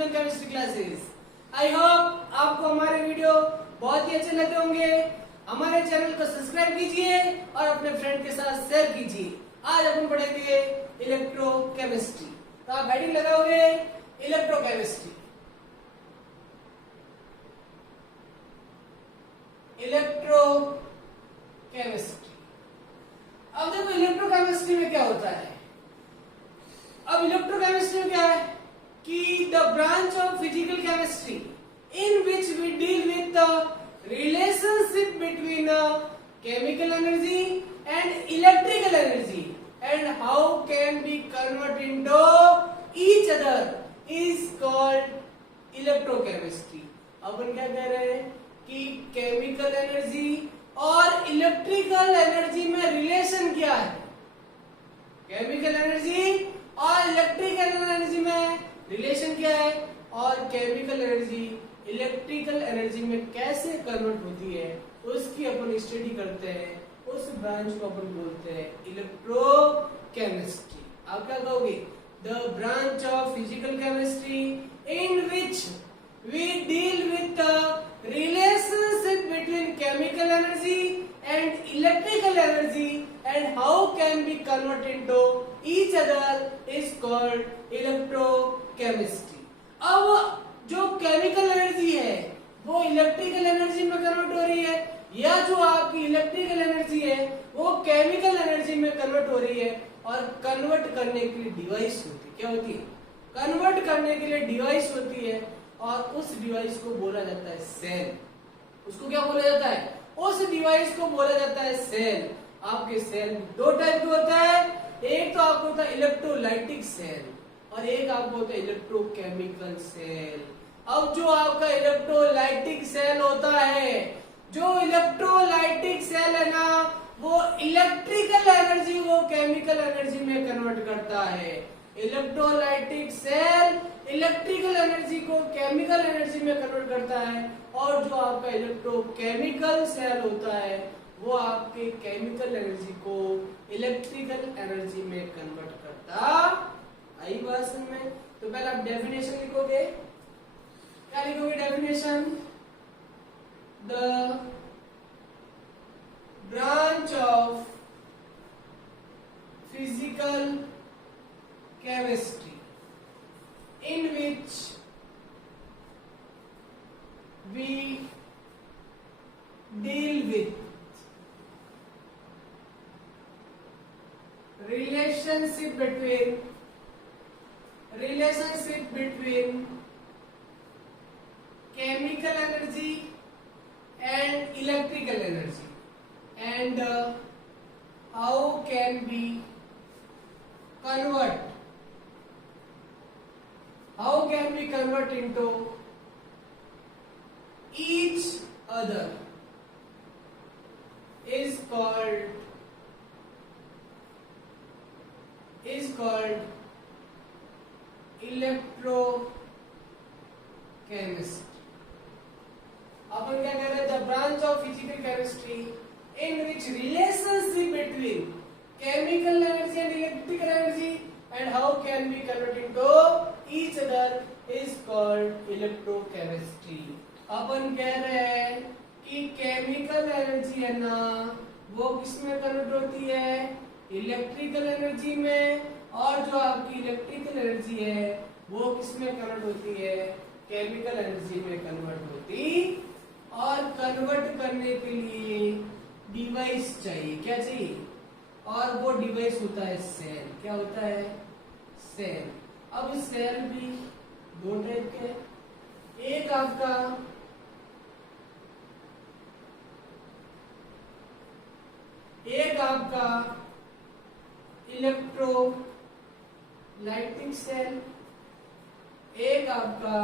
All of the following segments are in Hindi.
Mechanical chemistry classes. I hope आपको हमारे वीडियो बहुत ही अच्छे लगे होंगे। हमारे चैनल को सब्सक्राइब कीजिए और अपने फ्रेंड के साथ शेयर कीजिए। आज अपन पढ़ेंगे इलेक्ट्रोकेमिस्ट्री। तो आप हेडिंग लगाओगे इलेक्ट्रोकेमिस्ट्री। इलेक्ट्रोकेमिस्ट्री। अब देखो इलेक्ट्रोकेमिस्ट्री में क्या होता है। अब इलेक्ट्रोकेमिस्ट्री में क्या है कि the branch of physical chemistry in which we deal with the relationship between chemical energy and electrical energy and how can be convert into each other is called electrochemistry. अपन क्या कह रहे हैं कि केमिकल एनर्जी और इलेक्ट्रिकल एनर्जी में रिलेशन क्या है। केमिकल एनर्जी और इलेक्ट्रिकल एनर्जी में रिलेशन क्या है और केमिकल एनर्जी इलेक्ट्रिकल एनर्जी में कैसे कन्वर्ट होती है उसकी अपन स्टडी करते हैं। उस ब्रांच को अपन बोलते हैं इलेक्ट्रोकेमिस्ट्री। आप क्या कहोगे? The branch of physical chemistry in which we deal with the relationship between chemical energy and electrical energy and how can be convert into each other is called electrochemistry. अब जो केमिकल एनर्जी है वो इलेक्ट्रिकल एनर्जी में कन्वर्ट हो रही है या जो आपकी इलेक्ट्रिकल एनर्जी है वो केमिकल एनर्जी में कन्वर्ट हो रही है और कन्वर्ट करने के लिए डिवाइस होती है। क्या होती है? कन्वर्ट करने के लिए डिवाइस होती है और उस डिवाइस को बोला जाता है सेल। उसको क्या बोला जाता है? उस डिवाइस को बोला जाता है सेल। आपके सेल दो टाइप के होता है। एक तो आपको होता है इलेक्ट्रोलाइटिक सेल और एक आपको होता है इलेक्ट्रोकेमिकल सेल। अब जो आपका इलेक्ट्रोलाइटिक सेल होता है, जो इलेक्ट्रोलाइटिक सेल है ना, वो इलेक्ट्रिकल एनर्जी को केमिकल एनर्जी में कन्वर्ट करता है। इलेक्ट्रोलाइटिक सेल इलेक्ट्रिकल एनर्जी को केमिकल एनर्जी में कन्वर्ट करता है और जो आपका इलेक्ट्रोकेमिकल सेल होता है वो आपके केमिकल एनर्जी को इलेक्ट्रिकल एनर्जी में कन्वर्ट करता। आई बात समझ में? तो पहले आप डेफिनेशन लिखोगे। क्या लिखोगे definition? The branch of physical chemistry in which we deal with relationship between chemical energy and electrical energy and how can be convert into each other is called electrochemistry। अपन क्या कह रहे हैं? The branch of physical chemistry in which relationship between chemical energy and electrical energy and how can be converted into each other is called electrochemistry। अपन कह रहे हैं कि केमिकल एनर्जी है ना वो किसमें कन्वर्ट होती है? इलेक्ट्रिकल एनर्जी में। और जो आपकी इलेक्ट्रिकल एनर्जी है वो किसमें कन्वर्ट होती है? केमिकल एनर्जी में कन्वर्ट होती। और कन्वर्ट करने के लिए डिवाइस चाहिए। क्या चाहिए? और वो डिवाइस होता है सेल। क्या होता है? सेल। अब इस सेल भी दो टाइप के हैं। एक आपका इलेक्ट्रोलाइटिक सेल, एक आपका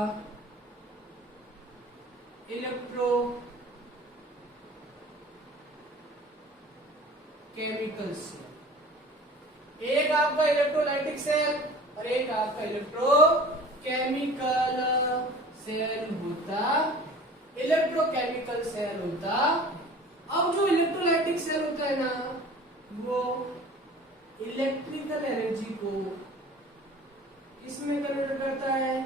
केमिकल सेल। एक आपका इलेक्ट्रोलाइटिक सेल और एक आपका इलेक्ट्रोकेमिकल सेल होता। इलेक्ट्रोकेमिकल सेल होता। अब जो इलेक्ट्रोलाइटिक सेल होता है ना वो इलेक्ट्रिकल एनर्जी को किसमें कन्वर्ट करता है?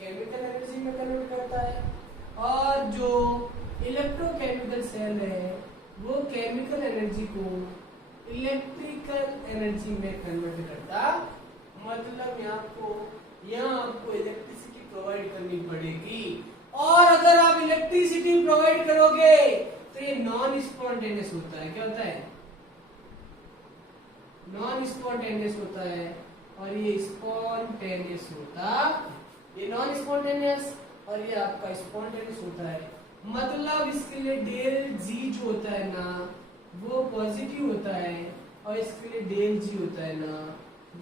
केमिकल एनर्जी में कन्वर्ट करता है, और जो इलेक्ट्रोकेमिकल सेल है वो केमिकल एनर्जी को इलेक्ट्रिकल एनर्जी में कन्वर्ट करता। मतलब यहाँ आपको इलेक्ट्रिसिटी प्रोवाइड करनी पड़ेगी, और अगर आप इलेक्ट्रिसिटी प्रोवाइड करोगे तो ये नॉन स्पॉन्टेनियस होता है। क्या होता है? नॉन स्पॉन्टेनियस होता है, और ये स्पॉन्टेनियस होता, ये नॉन स्पॉन्टेनियस और ये आपका स्पॉन्टेनियस होता है। मतलब इसके लिए डेल जी जो होता है ना वो पॉजिटिव होता है, और इसके लिए डेल जी होता है ना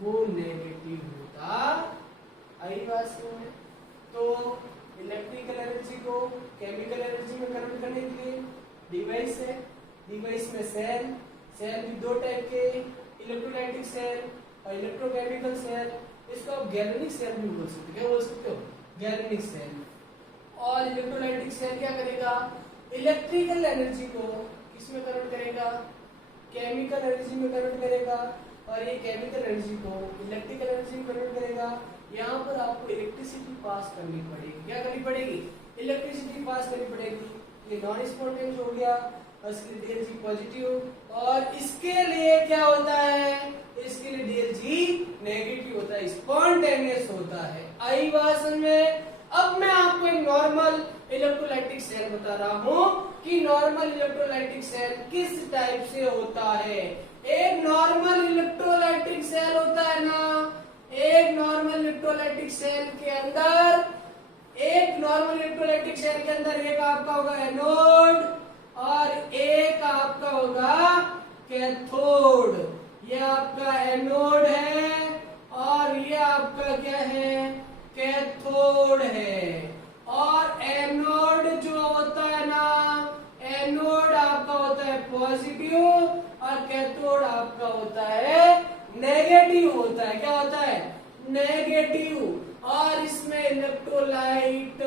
वो नेगेटिव होता। आई बात समझ में? तो इलेक्ट्रिकल एनर्जी को केमिकल एनर्जी में कन्वर्ट करने के लिए डिवाइस है, डिवाइस में सेल, सेल भी दो टाइप के, इलेक्ट्रोलाइटिक सेल और इलेक्ट्रोकेमिकल सेल। इसको आप गैल्वेनिक सेल भी बोल सकते हो। क्या बोल सकते हो? Galvanic cell. और इलेक्ट्रोलाइटिक सेल क्या करेगा? इलेक्ट्रिकल एनर्जी को किसमें कन्वर्ट करेगा? केमिकल एनर्जी में कन्वर्ट करेगा, और ये केमिकल एनर्जी को इलेक्ट्रिकल एनर्जी में कन्वर्ट करेगा। यहाँ पर आपको इलेक्ट्रिसिटी पास करनी पड़ेगी। क्या करनी पड़ेगी? इलेक्ट्रिसिटी पास करनी पड़ेगी। ये नॉन स्पॉन्टेनियस हो गया, और इसके लिए डेल जी पॉजिटिव, और इसके लिए क्या होता है? इसके लिए डेल जी नेगेटिव होता है, स्पॉन्टेनियस होता है। आई बात समझ में? अब मैं आपको एक नॉर्मल इलेक्ट्रोलाइटिक सेल बता रहा हूँ कि नॉर्मल इलेक्ट्रोलाइटिक सेल किस टाइप से होता है। एक नॉर्मल इलेक्ट्रोलाइटिक सेल होता है ना, एक नॉर्मल इलेक्ट्रोलाइटिक सेल के अंदर, एक नॉर्मल इलेक्ट्रोलाइटिक सेल के अंदर एक आपका होगा एनोड और एक आपका होगा कैथोड। ये आपका एनोड है और ये आपका क्या है? कैथोड है। और एनोड जो होता है ना, एनोड आपका होता है पॉजिटिव और कैथोड आपका होता है नेगेटिव होता है। क्या होता है? नेगेटिव। और इसमें इलेक्ट्रोलाइट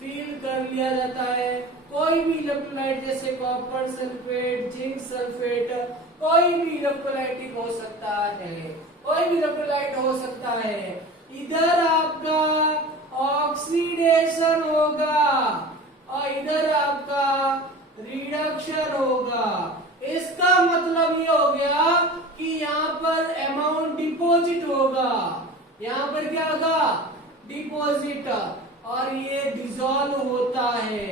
फील कर लिया जाता है। कोई भी इलेक्ट्रोलाइट जैसे कॉपर सल्फेट, जिंक सल्फेट, कोई भी इलेक्ट्रोलाइटिक हो सकता है, कोई भी इलेक्ट्रोलाइट हो सकता है। इधर आपका ऑक्सीडेशन होगा और इधर आपका रिडक्शन होगा। इसका मतलब ये हो गया कि यहाँ पर अमाउंट डिपॉजिट होगा। यहाँ पर क्या होगा? डिपॉजिट। और ये डिसॉल्व होता है।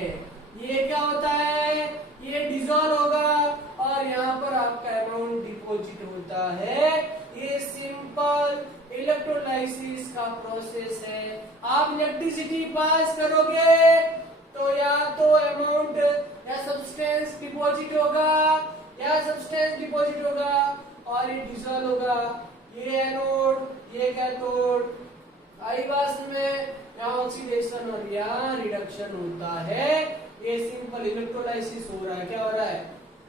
ये क्या होता है? ये डिसॉल्व होगा और यहाँ पर आपका अमाउंट डिपॉजिट होता है। ये सिंपल इलेक्ट्रोलाइसिस का प्रोसेस है। आप इलेक्ट्रिसिटी पास करोगे तो या तो अमाउंट या सब्सटेंस डिपॉजिट होगा या सब्सटेंस डिपॉजिट होगा और ये डिसॉल्व होगा। ये एनोड, ये कैथोड। आई बात में यहाँ ऑक्सीडेशन और यहाँ रिडक्शन होता है। ये सिंपल इलेक्ट्रोलाइसिस हो रहा है। क्या हो रहा है?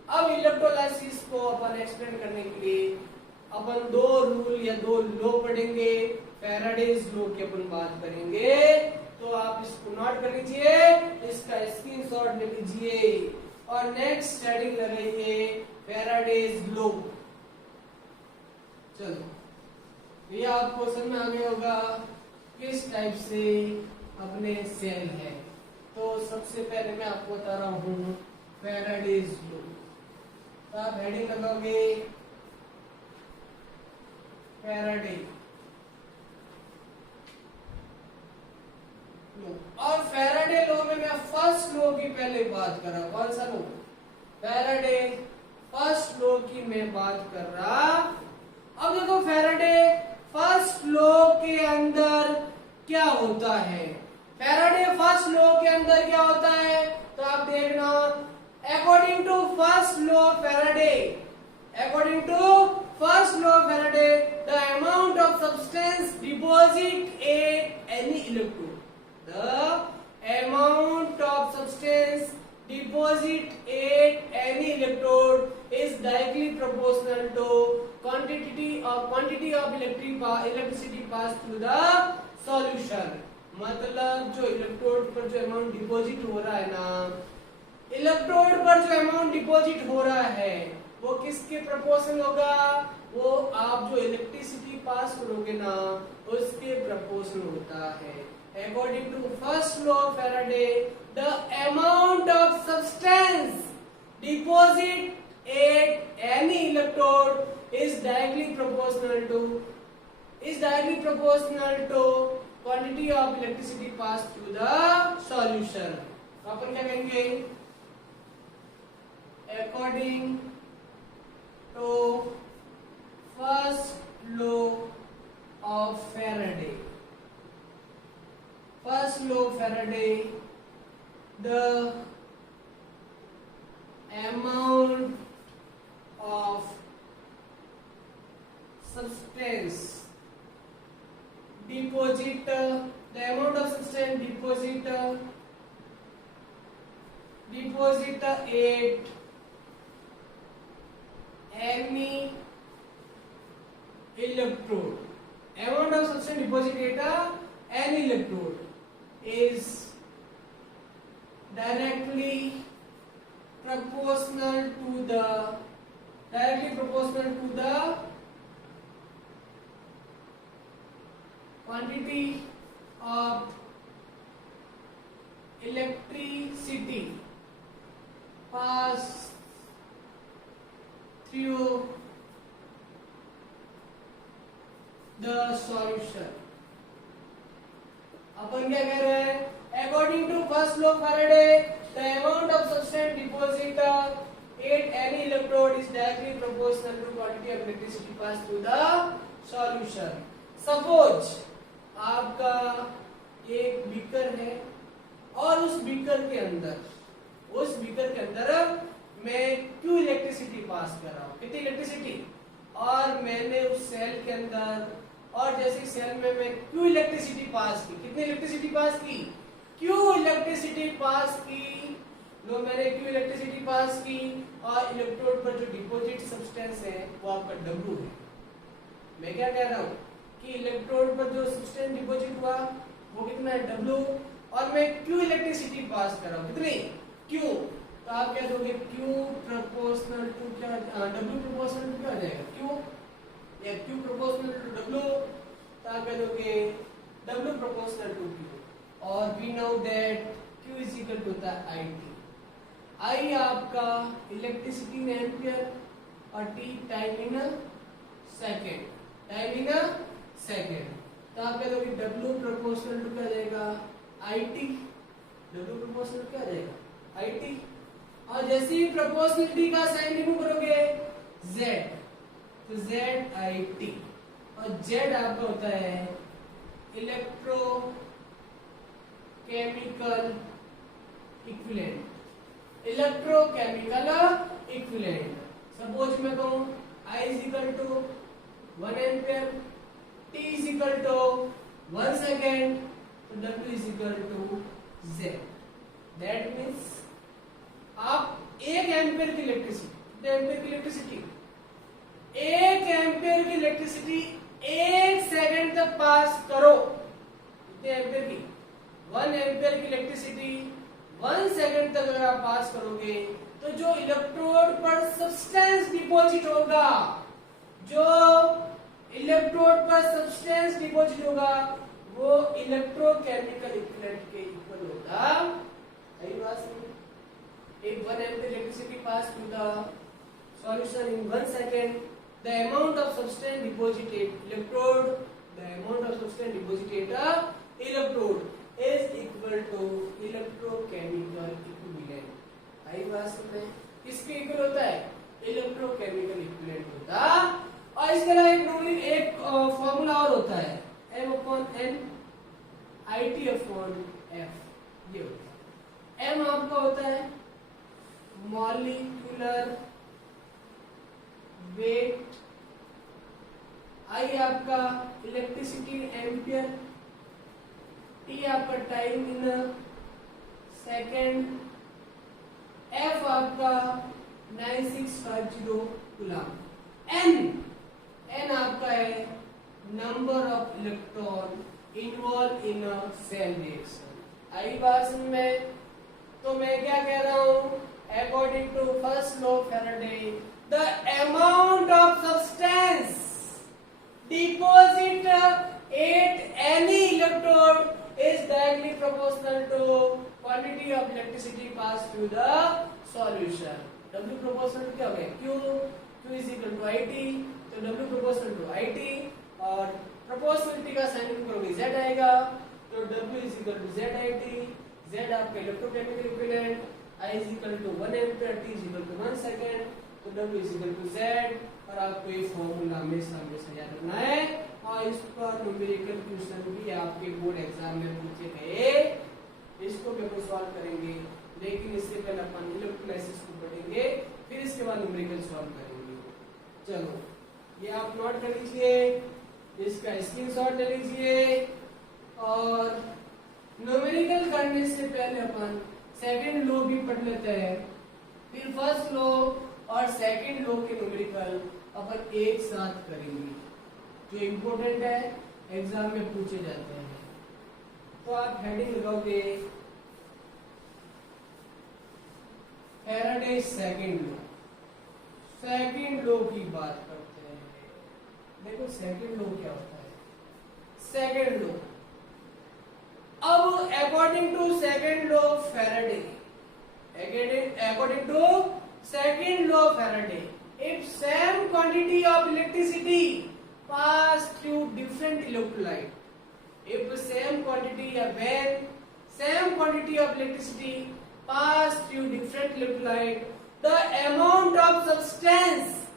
अब इलेक्ट्रोलाइसिस को अपन एक्सप्लेन करने के लिए अपन दो रूल या दो लॉ पढ़ेंगे। फैराडेज लॉ की अपन बात करेंगे, तो आप इसको नोट कर लीजिए, इसका स्क्रीनशॉट ले लीजिए और नेक्स्ट स्टडी लगाइए फैराडेज लॉ। चलो ये आपको समझ में आ गया होगा किस टाइप से अपने सेल है। तो सबसे पहले मैं आपको बता रहा हूँ फैराडेज लॉ। तो आप हेडिंग लगाओगे फैराडे और फैराडे लॉ में मैं फर्स्ट लॉ की पहले बात कर रहा हूं। कौन सा लॉ? फैराडे फर्स्ट लॉ की मैं बात कर रहा। अब देखो फैराडे फर्स्ट लॉ के अंदर क्या होता है। फैराडे फर्स्ट लॉ के अंदर क्या होता है तो आप देखना, according to first law Faraday, according to first law of Faraday, the amount of substance deposit at any electrode, the amount of substance deposit at any electrode is directly proportional to quantity of electricity passed through the solution। मतलब जो इलेक्ट्रोड पर जो अमाउंट डिपॉजिट हो रहा है ना, इलेक्ट्रोड पर जो अमाउंट डिपॉजिट हो रहा है वो किसके प्रोपोर्शनल होगा? वो आप जो इलेक्ट्रिसिटी पास करोगे ना उसके प्रोपोर्शनल होता है। according to first law of Faraday, the amount of substance deposit at any electrode is directly proportional to quantity of electricity passed through the solution. तो अपन क्या कहेंगे? According to first law of Faraday, the amount of substance deposit at any electrode, amount of substance deposited at any electrode is directly proportional to the quantity of electricity passed through the solution. अपन क्या कह रहे हैं? According to first law of Faraday, the amount of substance deposit at any electrode is directly proportional to quantity of electricity passed through the solution. Suppose आपका एक बीकर है और उस बीकर के अंदर मैं क्यू इलेक्ट्रिसिटी पास कर रहा हूँ. कितनी इलेक्ट्रिसिटी? और मैंने उस सेल के अंदर, और जैसे सेल में मैं क्यू इलेक्ट्रिसिटी पास की. कितनी इलेक्ट्रिसिटी पास की? क्यू इलेक्ट्रिसिटी पास की. जो मैंने क्यू इलेक्ट्रिसिटी पास की और इलेक्ट्रोड पर जो डिपॉजिट सब्सटेंस है वो आपका W है. मैं क्या कह रहा हूँ कि इलेक्ट्रोड पर जो सब्सटेंस डिपॉजिट हुआ वो कितना है? W. और मैं क्यू इलेक्ट्रिसिटी पास कर रहा हूँ. कितनी? Q. तो आप क्या दोगे? Q प्रोपोर्शनल टू क्या? W प्रोपोर्शनल टू क्या आ जाएगा? Q या Q प्रोपोर्शनल टू W. तो आप क्या दोगे? W proportional to Q. और we know that Q is equal to the IT. I आपका इलेक्ट्रिसिटी इन एम्पियर और T टाइम इन सेकेंड. तो आप क्या दोगे? W प्रोपोर्शनल टू क्या आ जाएगा? IT. W प्रोपोर्शनल क्या आ जाएगा? IT. और जैसे ही प्रोपोर्शनलिटी का साइन रिमूव करोगे Z, तो ZIT. और Z आपका होता है इलेक्ट्रोकेमिकल इक्विवेलेंट. सपोज मैं कहूं I is equal to 1 ampere, T is equal to 1 second, तो W is equal to Z. That means आप 1 एम्पियर की इलेक्ट्रिसिटी 1 सेकंड तक पास करो. कितने एम्पियर की? 1 एम्पियर की इलेक्ट्रिसिटी 1 सेकंड तक अगर आप पास करोगे तो जो इलेक्ट्रोड पर सब्सटेंस डिपॉजिट होगा, वो इलेक्ट्रोकेमिकल इक्विवेलेंट के इक्वल होगा. सही बात है. एक 1 ampere electricity passed through the solution in 1 second. The amount of substance deposited electrode is equal to electrochemical equivalent. आई बात समझ? किसके इक्वल होता है? इलेक्ट्रोकेमिकल इक्विवेलेंट होता. और इसके अलावा एक फॉर्मूला और होता है M/N IT/F. ये होता है. M आपका होता है मॉलिक्यूलर वेट, I आपका इलेक्ट्रिसिटी एम्पियर, T आपका टाइम इन सेकेंड, F आपका 9650 कूलम, N आपका है number of electron involve in a cell reaction. आई बात समझ में? तो मैं क्या कह रहा हूं? According to first law of Faraday, the amount of substance deposit at any electrode is directly proportional to quantity of electricity passed through the solution. W proportional to क्या हो गया? Q is equal to IT, तो W proportional to IT और proportionality का साइन करोगे Z आएगा, तो W is equal to ZIT, Z आपका electrochemical equivalent, I is equal to 1 ampere, T is equal to 1 second, तो W is equal to Z और आपको ये फॉर्मूला हमेशा याद रखना है और इस पर न्यूमेरिकल क्वेश्चन भी आपके बोर्ड एग्जाम में पूछे गए, इसको भी अपन सॉल्व करेंगे, लेकिन इससे पहले अपन इलेक्ट्रोलाइसिस को पढ़ेंगे, फिर इसके बाद न्यूमेरिकल सॉल्व करेंगे। चलो ये आप नोट कर लीजिए, इसका स्क्रीनशॉट ले लीजिए और न्यूमेरिकल करने से पहले अपन सेकंड लॉ भी पढ़ लेते हैं, फिर फर्स्ट लॉ और सेकंड लॉ के न्यूमेरिकल अपन एक साथ करेंगे, जो इम्पोर्टेंट है, एग्जाम में पूछे जाते हैं। तो आप हेडिंग लगाओगे Faraday second law. Second law की बात करते हैं। देखो सेकंड लॉ क्या होता है। सेकंड लॉ, अब according to second law of Faraday, according to second law of Faraday, if same quantity of electricity pass through different electrolyte, if same quantity when same quantity of electricity pass through different electrolyte, the amount of substance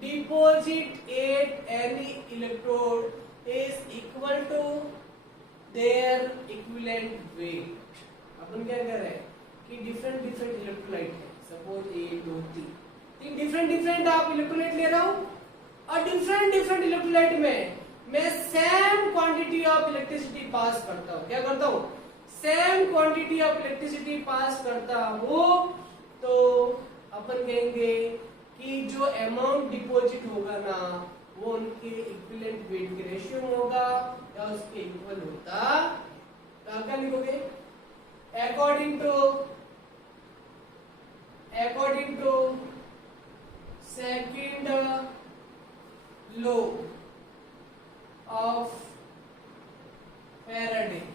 deposit at any electrode is equal to their equivalent weight। अपन क्या कर रहे हैं कि डिफरेंट इलेक्ट्रोलाइट है, सपोज 1 2 3 डिफरेंट आप इलेक्ट्रोलाइट ले रहा हूं और डिफरेंट इलेक्ट्रोलाइट में मैं सेम क्वांटिटी ऑफ इलेक्ट्रिसिटी पास करता हूं। क्या करता हूं? सेम क्वांटिटी ऑफ इलेक्ट्रिसिटी पास करता हूं, तो अपन कहेंगे कि जो अमाउंट डिपॉजिट होगा ना वो उनके इक्विवेलेंट वेट के रेशियो में होगा या उसके इक्वल होता। तो क्या लिखोगे? according to second law of Faraday,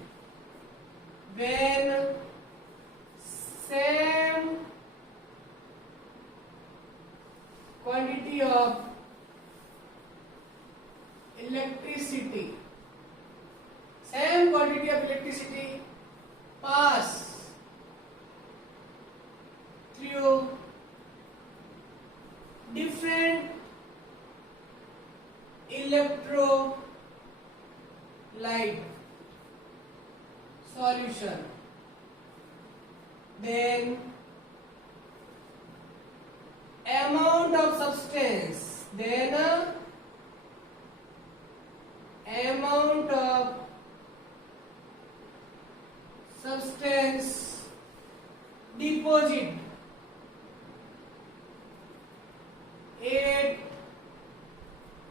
when same quantity of electricity pass through different electrolyte solution, then amount of substance deposit at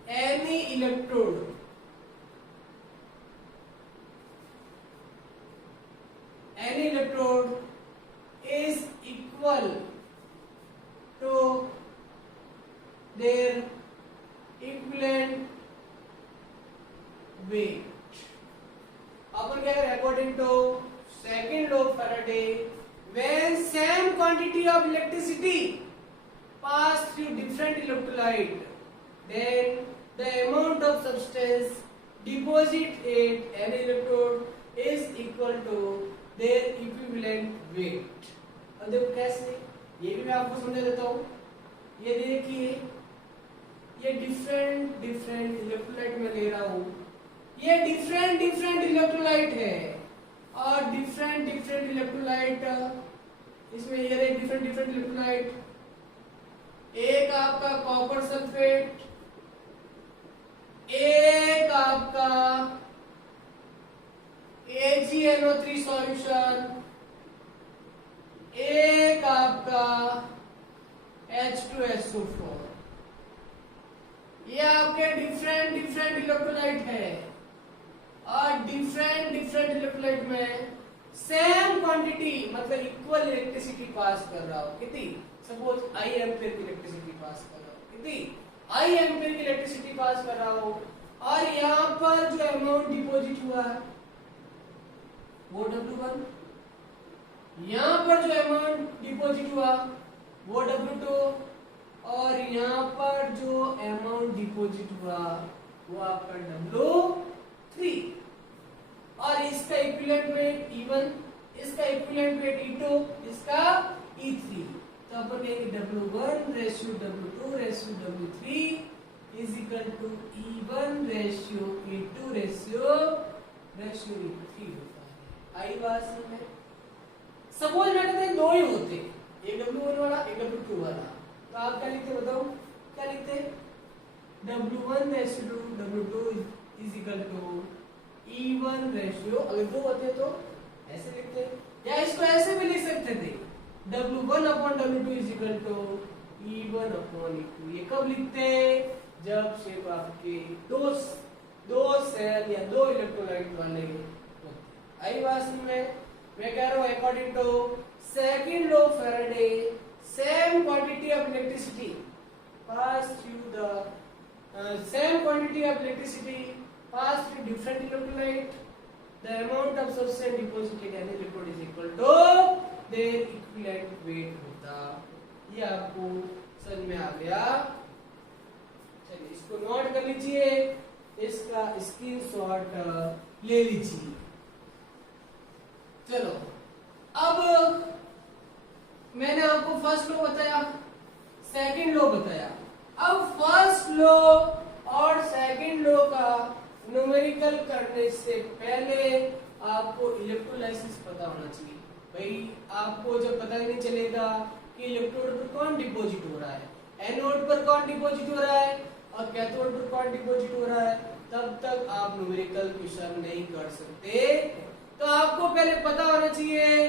any electrode is equal to their equivalent weight। अपन क्या करें? According to second law of Faraday, when same quantity of electricity pass through different electrolyte, then the amount of substance deposit at any electrode is equal to their equivalent weight। अब देखो कैसे, ये भी मैं आपको समझा देता हूँ। ये देखिए, ये डिफरेंट इलेक्ट्रोलाइट में ले रहा हूँ, ये डिफरेंट इलेक्ट्रोलाइट है और डिफरेंट इलेक्ट्रोलाइट, इसमें ये रहे डिफरेंट इलेक्ट्रोलाइट। एक आपका कॉपर सल्फेट, एक आपका AgNO3 सॉल्यूशन, एक आपका H2SO4। ये आपके डिफरेंट इलेक्ट्रोलाइट है और डिफरेंट इलेक्ट्रोलाइट में सेम क्वांटिटी मतलब इक्वल इलेक्ट्रिसिटी पास कर रहा हो। कितनी? सपोज I एम्पीयर की इलेक्ट्रिसिटी पास कर रहा हो। कितनी? I एम्पीयर की इलेक्ट्रिसिटी पास कर रहा हो और यहाँ पर जो अमाउंट डिपॉजिट हुआ है वो W1, यहाँ पर जो अमाउंट डिपॉजिट हुआ वो W2, और यहाँ पर जो अमाउंट डिपॉजिट हुआ वो आपका W3, और इसका इक्विवेलेंट वेट E1, इसका इक्विवेलेंट वेट E2, इसका E3। तो अपन कहेंगे W1 ratio W2 ratio W3 is equal to E1 ratio E2 ratio E3 होता है। आई बात समझ में? सपोज मैं कहते हैं दो ही होते, एक W1 वाला एक W2 वाला, तो आप क्या लिखते बताओ? क्या लिखते? W1 ratio W2 is equal to E1 ratio, अगर दो होते तो ऐसे लिखते, या इसको ऐसे भी लिख सकते थे W1 upon W2 is equal to E1 upon E2। ये कब लिखते? जब सिर्फ आपके दो सेल या दो इलेक्ट्रोलाइट वाले होते। आई बात समझ में? मैं कह रहा हूं according to second law of Faraday, same quantity of electricity pass through the same quantity of electricity pass through different electrolyte, the amount of substance deposited in any electrode is equal to their equivalent weight होता। ये आपको समझ में आ गया? चलिए इसको नोट कर लीजिए, इसका स्क्रीनशॉट ले लीजिए। चलो अब मैंने आपको फर्स्ट लॉ बताया, सेकंड लॉ बताया, अब फर्स्ट लॉ और सेकंड लॉ का न्यूमेरिकल करने से पहले आपको इलेक्ट्रोलाइसिस पता होना चाहिए। भाई आपको जब पता ही नहीं चलेगा कि इलेक्ट्रोड पर कौन डिपॉजिट हो रहा है, एनोड पर कौन डिपॉजिट हो रहा है और कैथोड पर कौन डिपॉजिट हो रहा है, तब तक आप न्यूमेरिकल क्वेश्चन नहीं कर सकते। तो आपको पहले पता होना चाहिए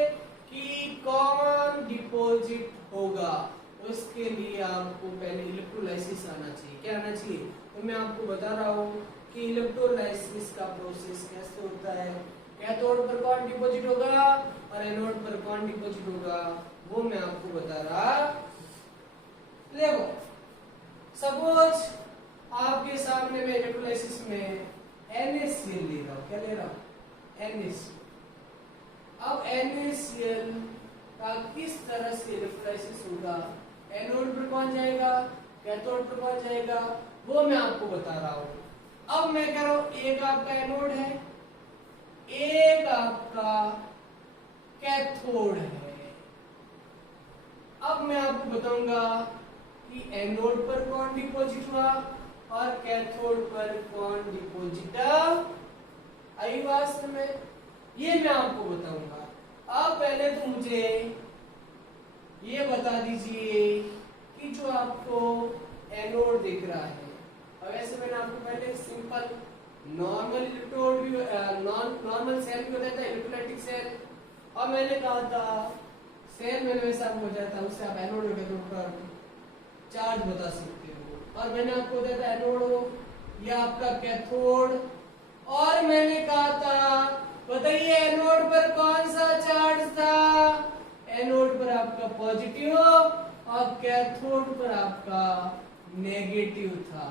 कि कौन डिपॉजिट होगा, उसके लिए आपको पहले इलेक्ट्रोलाइसिस आना चाहिए। क्या आना चाहिए? तो मैं आपको बता रहा हूँ कि इलेक्ट्रोलाइसिस का प्रोसेस कैसे होता है, कैथोड पर कौन डिपॉजिट होगा और एनोड पर कौन डिपॉजिट होगा, वो मैं आपको बता रहा। देखो सपोज आपके सामने मैं इलेक्ट्रोलाइसिस में NaCl ले रहा हूँ। क्या ले रहा हूँ? NaCl। अब NaCl का किस तरह से इलेक्ट्रोलाइसिस होगा, एनोड पर कौन जाएगा, कैथोड पर कौन जाएगा, वो मैं आपको बता रहा हूँ। अब मैं कह रहा हूं एक आपका एनोड है, एक आपका कैथोड है। अब मैं आपको बताऊंगा कि एनोड पर कौन डिपॉजिट हुआ और कैथोड पर कौन डिपॉजिट। आई बात में? ये मैं आपको बताऊंगा। अब पहले तो मुझे ये बता दीजिए कि जो आपको एनोड दिख रहा है, अब ऐसे मैंने आपको पहले सिंपल नॉर्मल इलेक्ट्रोड भी नॉर्मल सेल भी होता था, इलेक्ट्रोलाइटिक सेल, और मैंने कहा था सेल मैंने वैसा हो जाता है, उससे आप एनोड और कैथोड पर चार्ज बता सकते हो। और मैंने आपको बताया था एनोड या आपका कैथोड, और मैंने कहा था बताइए एनोड पर कौन सा चार्ज था, एनोड पर आपका पॉजिटिव और कैथोड पर आपका नेगेटिव था।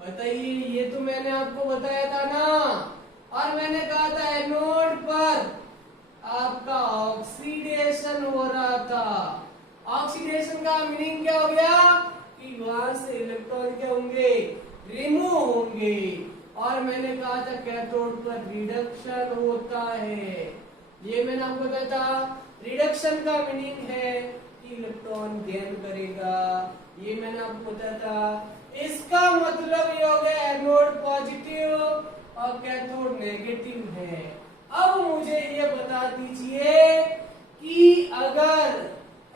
बताइए, ये तो मैंने आपको बताया था ना। और मैंने कहा था एनोड पर आपका ऑक्सीडेशन हो रहा था। ऑक्सीडेशन का मीनिंग क्या हो गया कि वहां से इलेक्ट्रॉन क्या होंगे, रिमूव होंगे। और मैंने कहा था कैथोड पर रिडक्शन होता है। ये मैंने आपको बताया था, रिडक्शन का मीनिंग है कि इलेक्ट्रॉन गेन करेगा। ये मैंने आपको बताया था। इसका मतलब ये हो गया एनोड पॉजिटिव और कैथोड नेगेटिव है। अब मुझे ये बता दीजिए कि अगर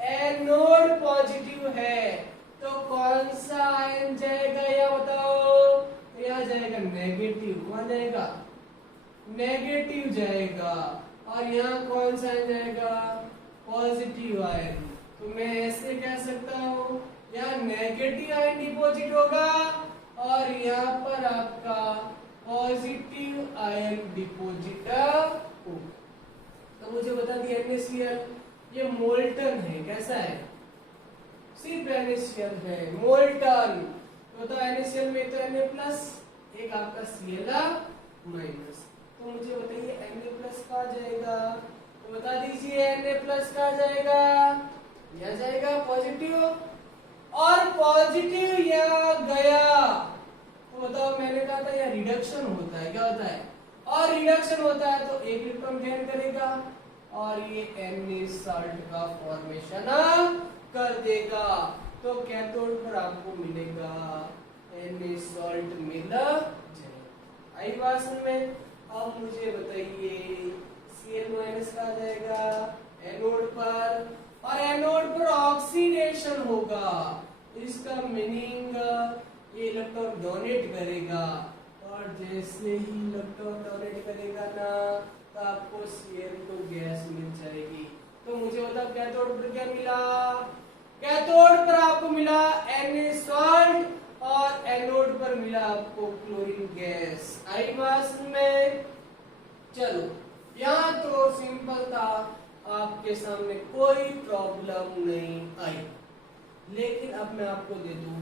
एनोड पॉजिटिव है तो कौन सा आयन जाएगा, या बताओ। यह जाएगा नेगेटिव। कौन जाएगा? नेगेटिव जाएगा। और यहाँ कौन सा आयन जाएगा? Positive ion. तो मैं ऐसे कह सकता हूँ यहाँ नेगेटिव आयन डिपॉजिट होगा और यहाँ पर आपका पॉजिटिव आयन डिपॉजिट होगा। तो मुझे बता दिया NaCl ये मोल्टन है। कैसा है? सिर्फ NaCl है, मोल्टन। तो NaCl में तो Na प्लस, एक आपका Cl माइनस। तो मुझे बताइए Na+ कहाँ जाएगा, तो बता दीजिए Na+ कहाँ जाएगा, यहाँ जाएगा पॉजिटिव, और पॉजिटिव यहाँ गया, तो बताओ मैंने कहा था यहाँ रिडक्शन होता है, क्या होता है, और रिडक्शन होता है तो एक इलेक्ट्रॉन गेन करेगा और ये Na साल्ट का फॉर्मेशन कर देगा, तो कैथोड पर आपको मिलेगा Na साल्ट मिल जाएगा। आई बात समझ में। अब मुझे बताइए Cl- कहा जाएगा एनोड पर, और एनोड पर ऑक्सीडेशन होगा, इसका मीनिंग ये इलेक्ट्रॉन डोनेट करेगा, और जैसे ही इलेक्ट्रॉन डोनेट करेगा ना तो आपको Cl2 गैस मिल जाएगी। तो मुझे बताओ कैथोड पर क्या मिला, कैथोड पर आपको मिला Na सॉल्ट, और एनोड पर मिला आपको क्लोरीन गैस। आई बात में। चलो यहाँ तो सिंपल था, आपके सामने कोई प्रॉब्लम नहीं आई, लेकिन अब मैं आपको दे दूं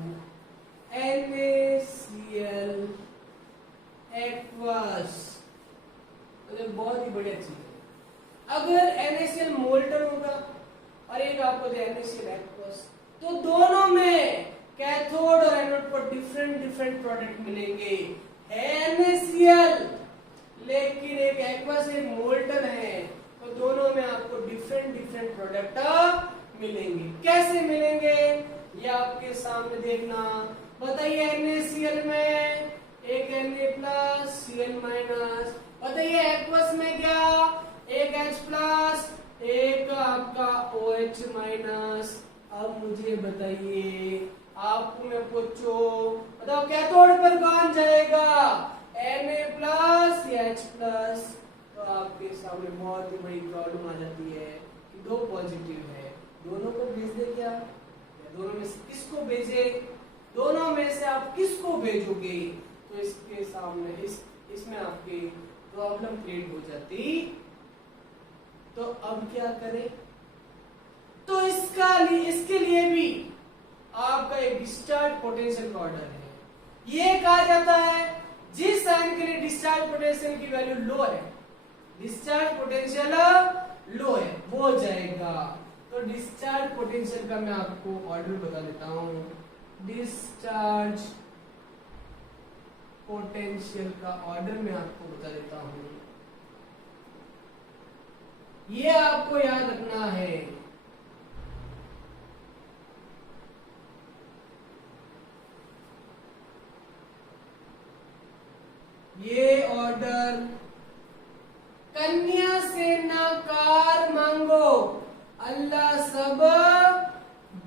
NaCl एक्वस, तो बहुत ही बढ़िया चीज है। अगर NaCl मोल्टन होगा और एक आपको दे NaCl एक्वस, तो दोनों में कैथोड और एनोड पर डिफरेंट डिफरेंट प्रोडक्ट मिलेंगे। NaCl लेकिन एक एक्वस एक मोल्टन है, तो दोनों में आपको डिफरेंट डिफरेंट प्रोडक्ट मिलेंगे। कैसे मिलेंगे ये आपके सामने देखना। बताइए NaCl में एक Na+, Cl-, बताइए एक्वस में क्या, एक H+, एक आपका OH-। अब मुझे बताइए, आपको मैं पूछो, बताओ कैथोड पर कौन जाएगा, Na+ या H+। तो आपके सामने बहुत ही बड़ी प्रॉब्लम आ जाती है कि दो पॉजिटिव है, दोनों को भेज दे क्या, या दोनों में से किसको भेजे, दोनों में से आप किसको भेजोगे, तो इसके सामने इसमें आपकी प्रॉब्लम क्रिएट हो जाती। तो अब क्या करें, तो इसके लिए भी आपका एक डिस्चार्ज पोटेंशियल का ऑर्डर है। ये कहा जाता है जिस आयन के लिए डिस्चार्ज पोटेंशियल की वैल्यू लो है, डिस्चार्ज पोटेंशियल लो है, वो जाएगा। तो डिस्चार्ज पोटेंशियल का मैं आपको ऑर्डर बता देता हूं। डिस्चार्ज पोटेंशियल का ऑर्डर मैं आपको बता देता हूं, ये आपको याद रखना है। ये ऑर्डर कन्या से नकार मांगो, अल्लाह सब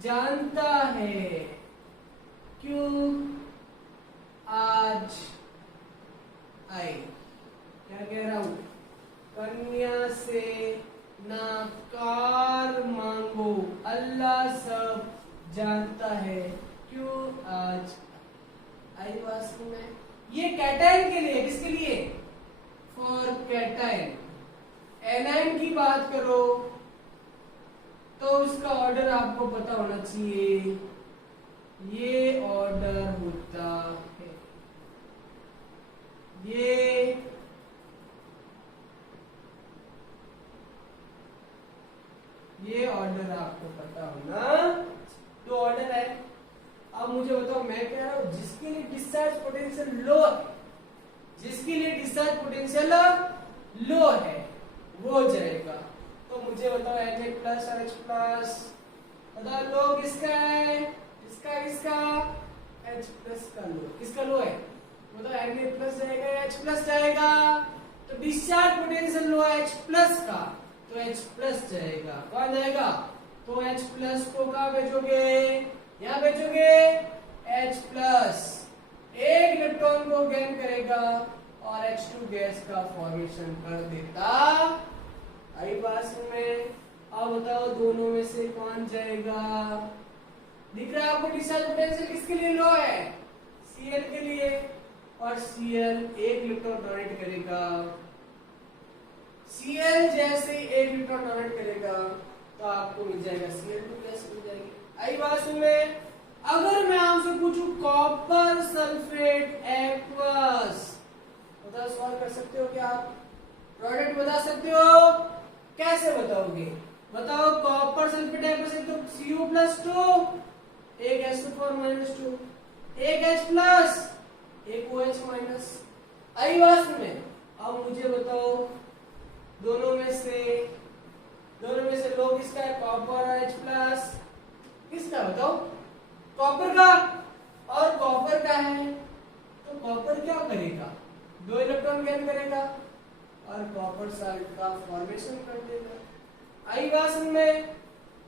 जानता है, क्यों आज आए। क्या कह रहा हूं, कन्या से नकार मांगो, अल्लाह सब जानता है, क्यों आज आई। बात में ये कैटायन के लिए, किसके लिए, फॉर कैटायन। एनायन की बात करो तो उसका ऑर्डर आपको पता होना चाहिए, ये ऑर्डर होता है, ये ऑर्डर आपको पता होना, तो ऑर्डर है। अब मुझे बताओ, मैं कह रहा हूं जिसके लिए डिस्चार्ज पोटेंशियल लो है, जिसके लिए डिस्चार्ज पोटेंशियल लो है वो जाएगा। तो मुझे बताओ Na+ और H+, बताओ लो किसका है, किसका H+ का लो, किसका लो है, बताओ Na+ जाएगा या H+ जाएगा। तो डिस्चार्ज पोटेंशियल लो है H+ का, तो H+ जाएगा। कौन जाएगा, तो H+ को कहां भेजोगे, यहां भेजोगे। H+ एक इलेक्ट्रॉन को गेन करेगा और H2 गैस का फॉर्मेशन कर देता। आई बात में। अब बताओ दोनों में से कौन जाएगा, दिख रहा है आपको डिस्चार्ज पोटेंशियल किसके लिए लो है, Cl के लिए, और Cl एक इलेक्ट्रॉन डोनेट करेगा। Cl जैसे एक इलेक्ट्रॉन डोनेट करेगा तो आपको मिल जाएगा Cl2 गैस मिल जाएगी। आई बात में। अगर मैं आपसे पूछूं कॉपर सल्फेट एक्वस, बताओ सॉल्व कर सकते हो क्या आप? प्रोडक्ट बता सकते हो? कैसे बताओगे? बताओ कॉपर सल्फेट हाइपोक्साइड तो Cu+2 एक H2 एक H प्लस एक OH माइनस। आई बात में? अब मुझे बताओ दोनों में से लो किसका है? कॉपर H प्लस किसका बताओ? कॉपर का। और कॉपर का है तो कॉपर क्या करेगा? 2 इलेक्ट्रॉन गेन करेगा और कॉपर साल्ट का फॉर्मेशन कर देगा। आई बात समझ में?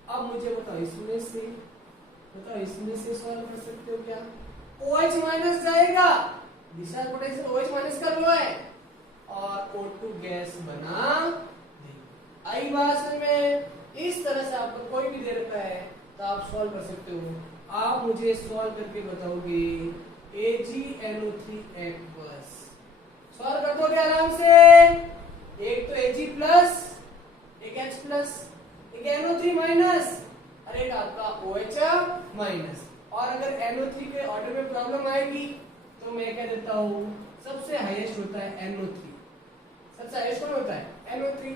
अब मुझे बताओ इसमें से सॉल्व कर सकते हो क्या? OH माइनस जाएगा, डिस्चार्ज पोटेंशियल OH माइनस का लो है और O2 गैस बना देगा। आई बात समझ में? इस तरह से आपको कोई भी दे रखा है तो आप सॉल्व कर सकते हो। आप मुझे सॉल्व करके बताओगे AgNO3 aqueous। सॉल्व कर दोगे आराम से। एक तो Ag प्लस एक H प्लस एक NO3 माइनस और एक आपका OH माइनस। और अगर NO3 के ऑर्डर में प्रॉब्लम आएगी तो मैं कह देता हूँ सबसे हाईएस्ट होता है NO3। सबसे हाईएस्ट कौन होता है? NO3।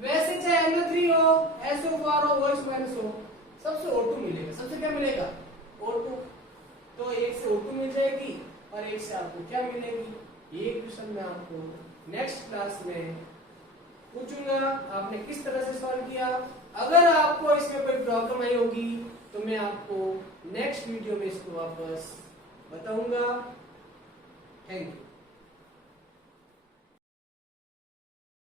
वैसे चाहे NO3 हो, SO4 हो, OH माइनस हो, सबसे O2 मिलेगा। सबसे क्या मिलेगा? O2। तो एक से O2 मिल जाएगी और एक से आपको क्या मिलेगी? ये क्वेश्चन मैं आपको नेक्स्ट क्लास में पूछूंगा आपने किस तरह से सॉल्व किया। अगर आपको इसमें कोई प्रॉब्लम आई होगी तो मैं आपको नेक्स्ट वीडियो में इसको वापस बताऊंगा। Thank you.